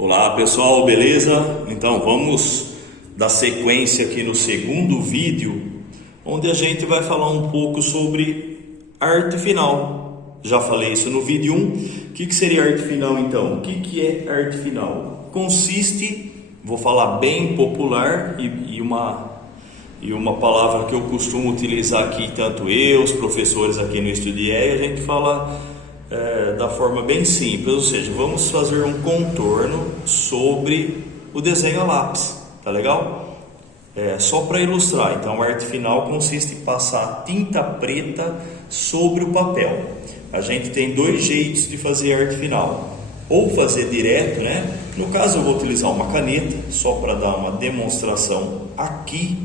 Olá pessoal, beleza? Então vamos dar sequência aqui no segundo vídeo, onde a gente vai falar um pouco sobre arte final. Já falei isso no vídeo 1. O que seria arte final então? O que é arte final? Consiste, vou falar bem popular e uma palavra que eu costumo utilizar aqui, tanto eu, os professores aqui no Estudie, a gente fala da forma bem simples, ou seja, vamos fazer um contorno sobre o desenho a lápis, tá legal? Só para ilustrar, então a arte final consiste em passar tinta preta sobre o papel. A gente tem dois jeitos de fazer arte final, ou fazer direto, né? No caso eu vou utilizar uma caneta, só para dar uma demonstração aqui,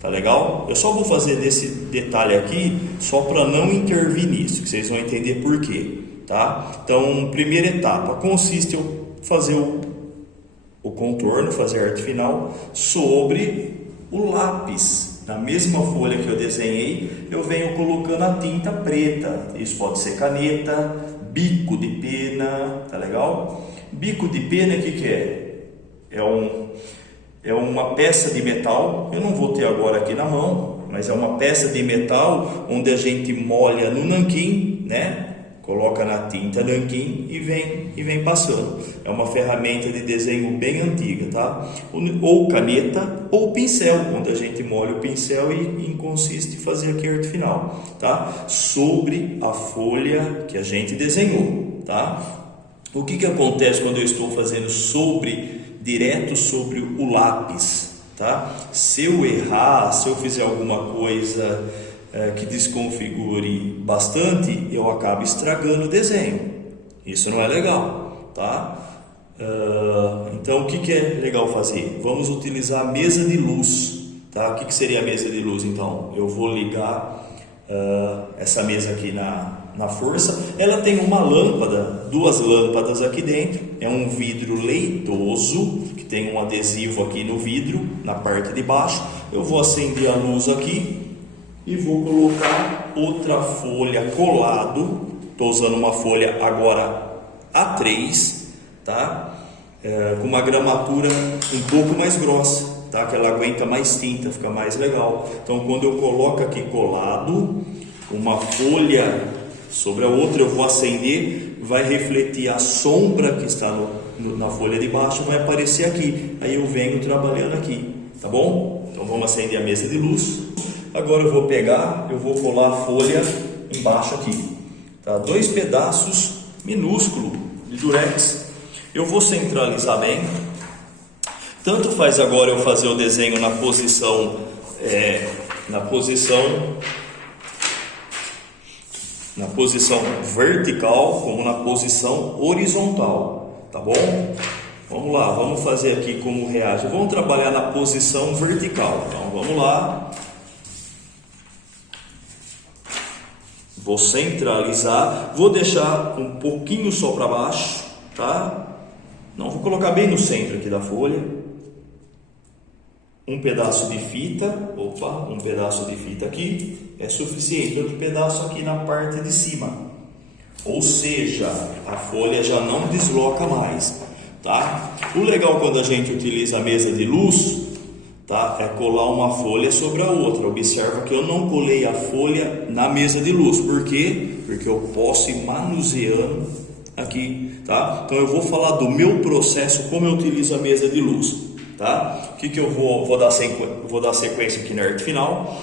tá legal? Eu só vou fazer desse detalhe aqui, só para não intervir nisso, que vocês vão entender por quê. Tá? Então, primeira etapa consiste em fazer o contorno, fazer a arte final sobre o lápis. Na mesma folha que eu desenhei, eu venho colocando a tinta preta. Isso pode ser caneta, bico de pena, tá legal? Bico de pena, o que é? É uma peça de metal, eu não vou ter agora aqui na mão, mas é uma peça de metal onde a gente molha no nanquim, né? Coloca na tinta nanquim e vem passando. É uma ferramenta de desenho bem antiga, tá? Ou caneta ou pincel, onde a gente molha o pincel e consiste em fazer aqui a arte final, tá? Sobre a folha que a gente desenhou, tá? O que acontece quando eu estou fazendo direto sobre o lápis, tá? Se eu errar, se eu fizer alguma coisa que desconfigure bastante, eu acabo estragando o desenho. Isso não é legal, tá? Então o que é legal fazer? Vamos utilizar a mesa de luz, tá? O que seria a mesa de luz então? Eu vou ligar essa mesa aqui na força. Ela tem uma lâmpada, duas lâmpadas aqui dentro. É um vidro leitoso que tem um adesivo aqui no vidro, na parte de baixo. Eu vou acender a luz aqui e vou colocar outra folha colado. Estou usando uma folha agora A3, tá? Com uma gramatura um pouco mais grossa, tá? Que ela aguenta mais tinta, fica mais legal. Então quando eu coloco aqui colado, uma folha sobre a outra, eu vou acender, vai refletir a sombra que está na folha de baixo, vai aparecer aqui. Aí eu venho trabalhando aqui, tá bom? Então vamos acender a mesa de luz. Agora eu vou colar a folha embaixo aqui, tá? 2 pedaços minúsculos de durex. Eu vou centralizar bem. Tanto faz agora eu fazer o desenho na posição vertical como na posição horizontal, tá bom? Vamos lá, vamos fazer aqui como reage. Vamos trabalhar na posição vertical. Então vamos lá. Vou centralizar, vou deixar um pouquinho só para baixo, tá? Não vou colocar bem no centro aqui da folha. Um pedaço de fita, um pedaço de fita aqui é suficiente. Outro pedaço aqui na parte de cima. Ou seja, a folha já não desloca mais, tá? O legal quando a gente utiliza a mesa de luz, tá? É colar uma folha sobre a outra. Observa que eu não colei a folha na mesa de luz. Por quê? Porque eu posso ir manuseando aqui, tá? Então eu vou falar do meu processo, como eu utilizo a mesa de luz, tá? O que eu vou dar sequência aqui na arte final.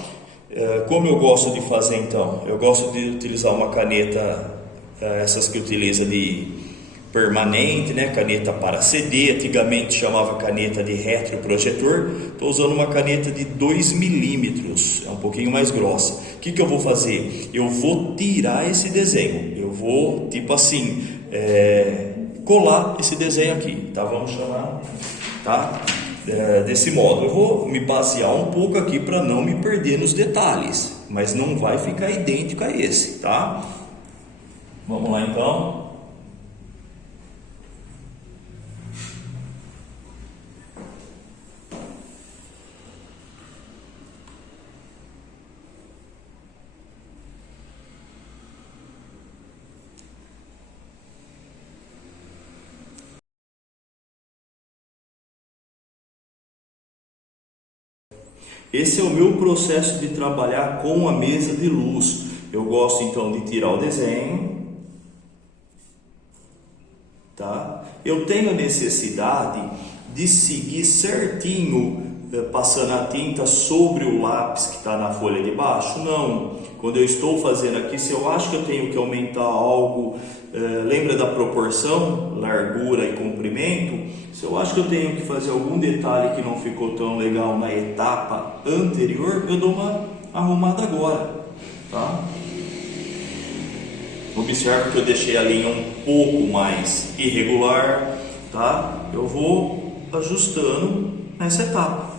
Como eu gosto de fazer então? Eu gosto de utilizar uma caneta, essas que utiliza de permanente, né? Caneta para CD, antigamente chamava caneta de retroprojetor. Estou usando uma caneta de 2 milímetros, é um pouquinho mais grossa. O que eu vou fazer? Eu vou tirar esse desenho, eu vou tipo assim, colar esse desenho aqui, tá? Vamos chamar, tá? Desse modo, eu vou me basear um pouco aqui para não me perder nos detalhes, mas não vai ficar idêntico a esse, tá? Vamos lá então. Esse é o meu processo de trabalhar com a mesa de luz. Eu gosto então de tirar o desenho, tá? Eu tenho a necessidade de seguir certinho, passando a tinta sobre o lápis que está na folha de baixo? Não. Quando eu estou fazendo aqui, se eu acho que eu tenho que aumentar algo, lembra da proporção, largura e comprimento? Se eu acho que eu tenho que fazer algum detalhe que não ficou tão legal na etapa anterior, eu dou uma arrumada agora, tá? Observe que eu deixei a linha um pouco mais irregular, tá? Eu vou ajustando nessa etapa,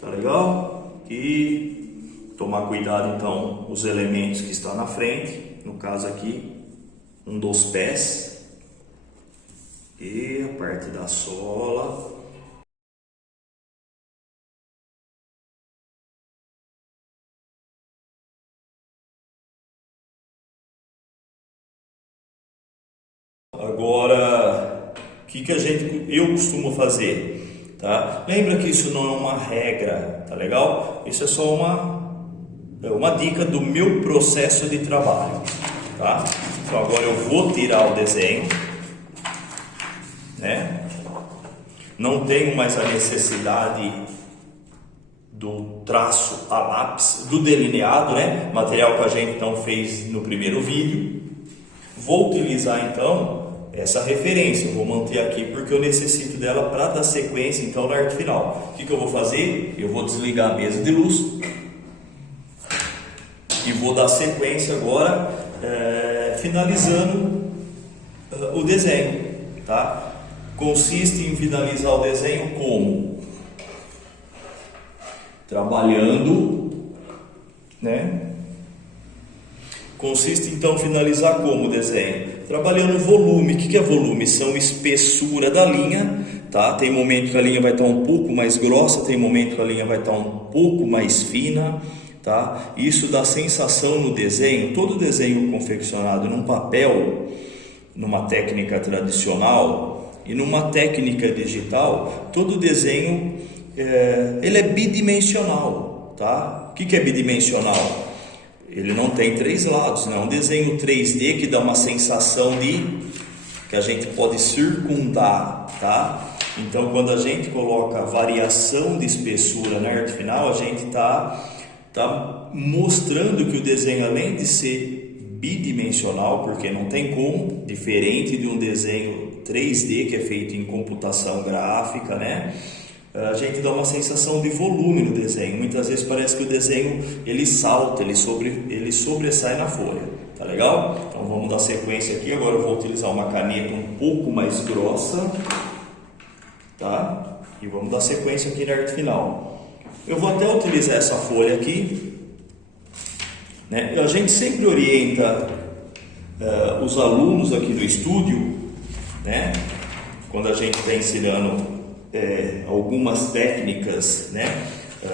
tá legal? E tomar cuidado então os elementos que estão na frente, no caso aqui, um dos pés e a parte da sola. Agora, o que eu costumo fazer, tá? Lembra que isso não é uma regra, tá legal? Isso é só uma dica do meu processo de trabalho, tá? Então agora eu vou tirar o desenho, né? Não tenho mais a necessidade do traço a lápis, do delineado, né? Material que a gente então fez no primeiro vídeo. Vou utilizar então essa referência, eu vou manter aqui porque eu necessito dela para dar sequência então na arte final. O que eu vou fazer? Eu vou desligar a mesa de luz e vou dar sequência agora, finalizando o desenho, tá? Consiste em finalizar o desenho como? Trabalhando, né? Consiste então finalizar como o desenho? Trabalhando volume. O que é volume? São espessura da linha, tá? Tem momento que a linha vai estar um pouco mais grossa, tem momento que a linha vai estar um pouco mais fina, tá? Isso dá sensação no desenho. Todo desenho confeccionado num papel, numa técnica tradicional e numa técnica digital, todo desenho ele é bidimensional, tá? O que é bidimensional? Ele não tem três lados, não é um desenho 3D que dá uma sensação de que a gente pode circundar, tá? Então, quando a gente coloca variação de espessura na arte final, a gente tá mostrando que o desenho, além de ser bidimensional, porque não tem como, diferente de um desenho 3D que é feito em computação gráfica, né? A gente dá uma sensação de volume no desenho. Muitas vezes parece que o desenho ele salta, ele sobressai na folha, tá legal? Então vamos dar sequência aqui. Agora eu vou utilizar uma caneta um pouco mais grossa, tá? E vamos dar sequência aqui na arte final. Eu vou até utilizar essa folha aqui, né? A gente sempre orienta os alunos aqui do estúdio, né? Quando a gente está ensinando algumas técnicas, né,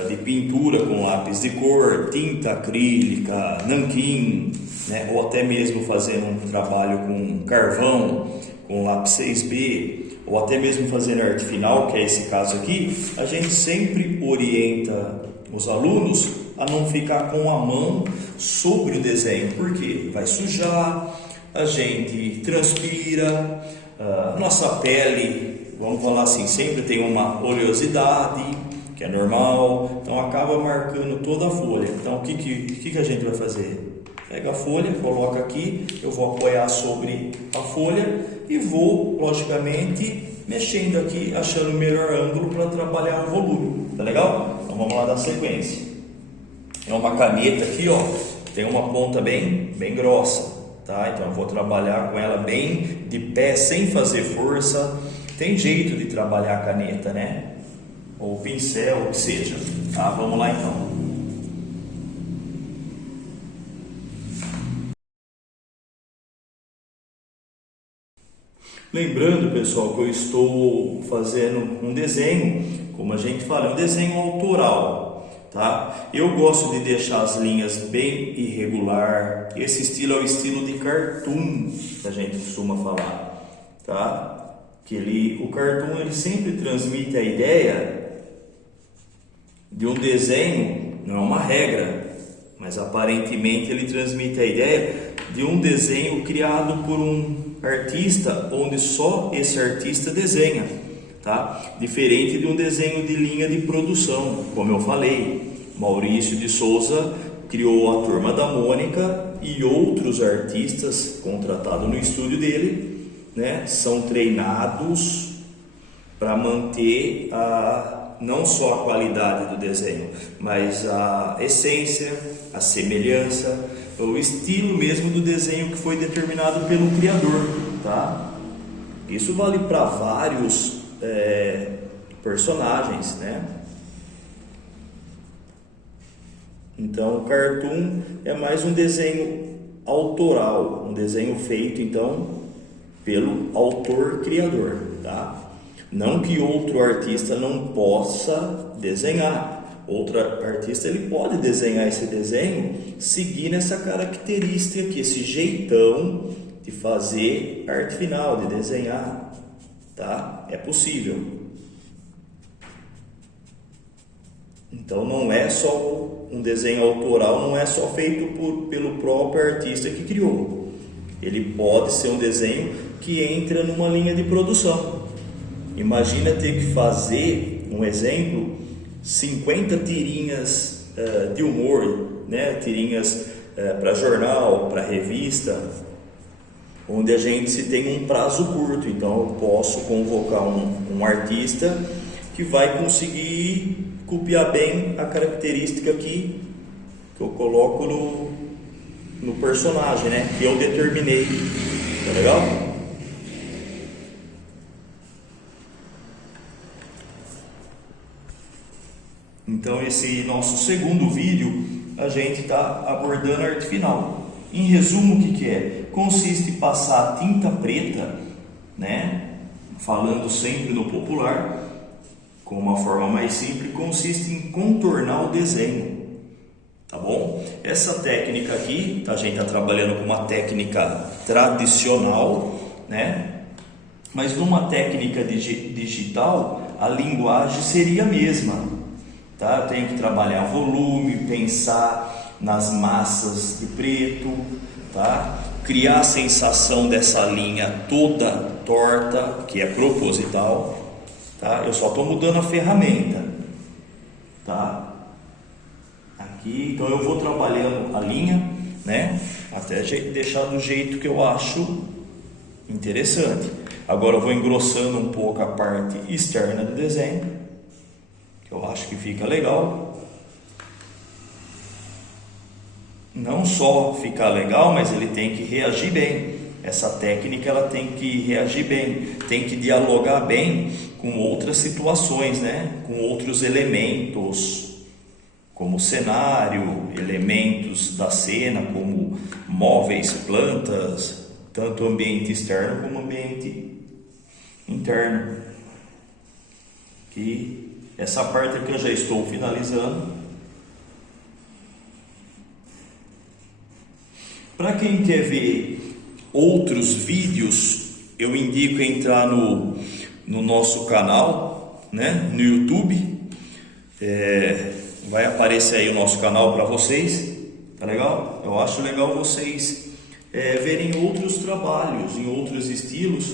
de pintura com lápis de cor, tinta acrílica, nanquim, né, ou até mesmo fazendo um trabalho com carvão, com lápis 6B, ou até mesmo fazendo arte final, que é esse caso aqui, a gente sempre orienta os alunos a não ficar com a mão sobre o desenho, porque vai sujar, a gente transpira, nossa pele, vamos falar assim, sempre tem uma oleosidade, que é normal, então acaba marcando toda a folha. Então o que a gente vai fazer? Pega a folha, coloca aqui, eu vou apoiar sobre a folha e vou, logicamente, mexendo aqui, achando o melhor ângulo para trabalhar o volume, tá legal? Então vamos lá dar sequência. É uma caneta aqui, ó, tem uma ponta bem grossa, tá? Então eu vou trabalhar com ela bem de pé, sem fazer força. Tem jeito de trabalhar a caneta, né? Ou pincel, o que seja. Tá? Vamos lá então. Lembrando, pessoal, que eu estou fazendo um desenho, como a gente fala, é um desenho autoral, tá? Eu gosto de deixar as linhas bem irregular. Esse estilo é o estilo de cartoon que a gente costuma falar, tá? O cartoon ele sempre transmite a ideia de um desenho, não é uma regra, mas aparentemente ele transmite a ideia de um desenho criado por um artista, onde só esse artista desenha, tá? Diferente de um desenho de linha de produção, como eu falei, Maurício de Souza criou a Turma da Mônica e outros artistas contratados no estúdio dele, né, são treinados para manter não só a qualidade do desenho, mas a essência, a semelhança, o estilo mesmo do desenho que foi determinado pelo criador, tá? Isso vale para vários personagens, né? Então, o cartoon é mais um desenho autoral, um desenho feito então pelo autor criador, tá? Não que outro artista não possa desenhar. Outro artista ele pode desenhar esse desenho seguindo essa característica aqui, esse jeitão de fazer arte final, de desenhar, tá? É possível. Então não é só um desenho autoral, não é só feito pelo próprio artista que criou. Ele pode ser um desenho que entra numa linha de produção. Imagina ter que fazer, um exemplo, 50 tirinhas de humor, né? Tirinhas para jornal, para revista, onde a gente se tem um prazo curto. Então eu posso convocar um artista que vai conseguir copiar bem a característica que eu coloco no personagem, né? Que eu determinei. Tá legal? Então esse nosso segundo vídeo a gente está abordando a arte final. Em resumo, o que é? Consiste em passar tinta preta, né? Falando sempre no popular, com uma forma mais simples, consiste em contornar o desenho, tá bom? Essa técnica aqui, a gente está trabalhando com uma técnica tradicional, né? Mas numa técnica digital, a linguagem seria a mesma. Tá? Eu tenho que trabalhar volume, pensar nas massas de preto, tá? Criar a sensação dessa linha toda torta, que é proposital, tá? Eu só estou mudando a ferramenta, tá? Aqui, então eu vou trabalhando a linha, né? Até deixar do jeito que eu acho interessante. Agora eu vou engrossando um pouco a parte externa do desenho, eu acho que fica legal. Não só ficar legal, mas ele tem que reagir bem. Essa técnica ela tem que reagir bem, tem que dialogar bem com outras situações, né? Com outros elementos, como cenário, elementos da cena, como móveis, plantas, tanto ambiente externo como ambiente interno. Que essa parte aqui eu já estou finalizando. Para quem quer ver outros vídeos, eu indico entrar no nosso canal, né, no YouTube. Vai aparecer aí o nosso canal para vocês, tá legal? Eu acho legal vocês verem outros trabalhos em outros estilos,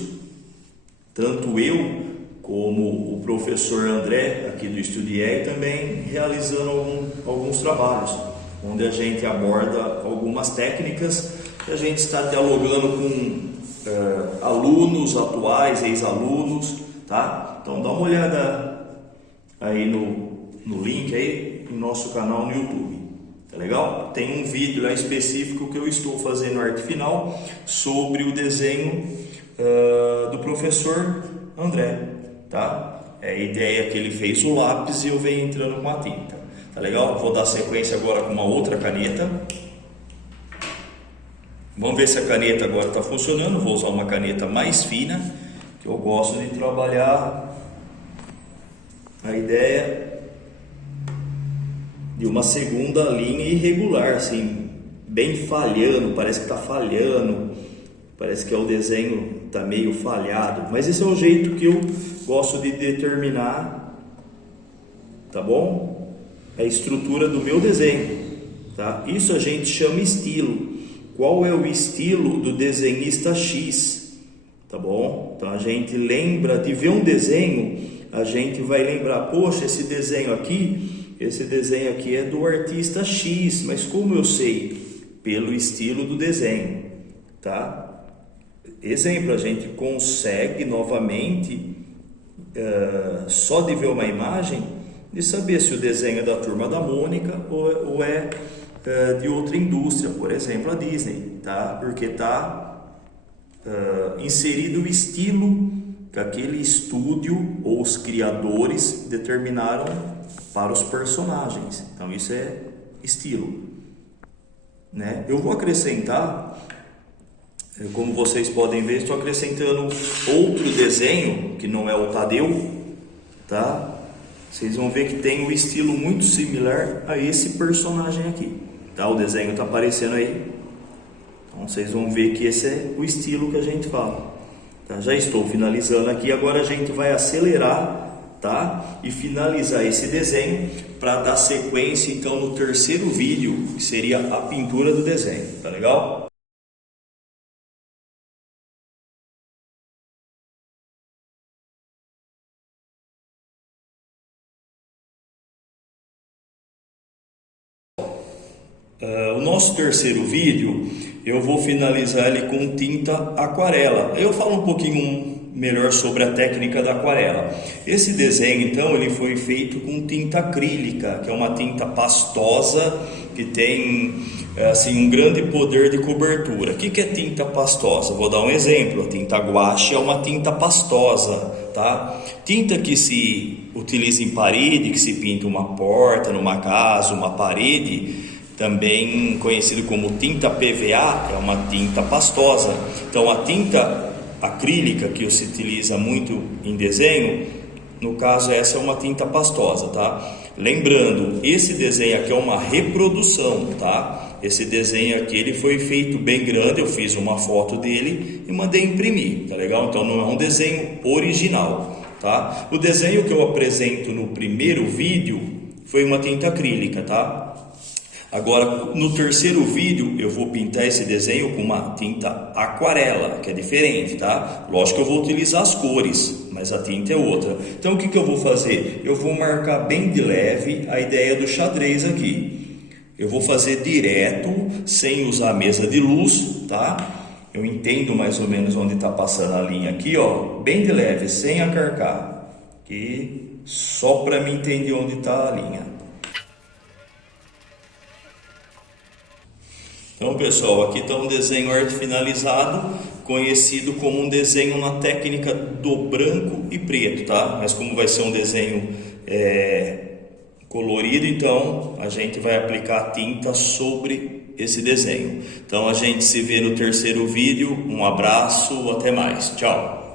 tanto eu como o professor André, aqui do Estudier, também realizando alguns trabalhos, onde a gente aborda algumas técnicas e a gente está dialogando com alunos atuais, ex-alunos, tá? Então dá uma olhada aí no link aí, no nosso canal no YouTube, tá legal? Tem um vídeo lá específico que eu estou fazendo arte final sobre o desenho do professor André. Tá? É a ideia que ele fez o lápis e eu venho entrando com a tinta, tá legal? Vou dar sequência agora com uma outra caneta. Vamos ver se a caneta agora está funcionando. Vou usar uma caneta mais fina, que eu gosto de trabalhar a ideia de uma segunda linha irregular, assim, bem falhando, parece que está falhando, parece que o desenho está meio falhado, mas esse é o jeito que eu gosto de determinar, tá bom? a estrutura do meu desenho, tá? Isso a gente chama estilo. Qual é o estilo do desenhista X, tá bom? Então a gente lembra de ver um desenho, a gente vai lembrar, poxa, esse desenho aqui é do artista X, mas como eu sei? Pelo estilo do desenho, tá? Exemplo, a gente consegue novamente, só de ver uma imagem, de saber se o desenho é da Turma da Mônica ou é de outra indústria, por exemplo a Disney, tá? Porque está inserido o estilo que aquele estúdio ou os criadores determinaram para os personagens. Então isso é estilo, né? Eu vou acrescentar, como vocês podem ver, estou acrescentando outro desenho que não é o Tadeu, tá? Vocês vão ver que tem um estilo muito similar a esse personagem aqui, tá? O desenho está aparecendo aí, então vocês vão ver que esse é o estilo que a gente fala, tá? Já estou finalizando aqui, agora a gente vai acelerar, tá? E finalizar esse desenho para dar sequência então no terceiro vídeo, que seria a pintura do desenho, tá legal? O nosso terceiro vídeo, eu vou finalizar ele com tinta aquarela. Eu falo um pouquinho melhor sobre a técnica da aquarela. Esse desenho, então, ele foi feito com tinta acrílica, que é uma tinta pastosa, que tem assim, um grande poder de cobertura. O que é tinta pastosa? Vou dar um exemplo. A tinta guache é uma tinta pastosa, tá? Tinta que se utiliza em parede, que se pinta uma porta, numa casa, uma parede, também conhecido como tinta PVA, é uma tinta pastosa. Então a tinta acrílica que se utiliza muito em desenho, no caso essa é uma tinta pastosa, tá? Lembrando, esse desenho aqui é uma reprodução, tá? Esse desenho aqui ele foi feito bem grande, eu fiz uma foto dele e mandei imprimir, tá legal? Então não é um desenho original, tá? O desenho que eu apresento no primeiro vídeo foi uma tinta acrílica, tá? Agora, no terceiro vídeo, eu vou pintar esse desenho com uma tinta aquarela, que é diferente, tá? Lógico que eu vou utilizar as cores, mas a tinta é outra. Então, o que eu vou fazer? Eu vou marcar bem de leve a ideia do xadrez aqui. Eu vou fazer direto, sem usar a mesa de luz, tá? Eu entendo mais ou menos onde está passando a linha aqui, ó. Bem de leve, sem acarcar. Aqui, só para me entender onde está a linha. Então, pessoal, aqui está um desenho arte finalizado, conhecido como um desenho na técnica do branco e preto, tá? Mas como vai ser um desenho colorido, então a gente vai aplicar tinta sobre esse desenho. Então a gente se vê no terceiro vídeo. Um abraço, até mais, tchau!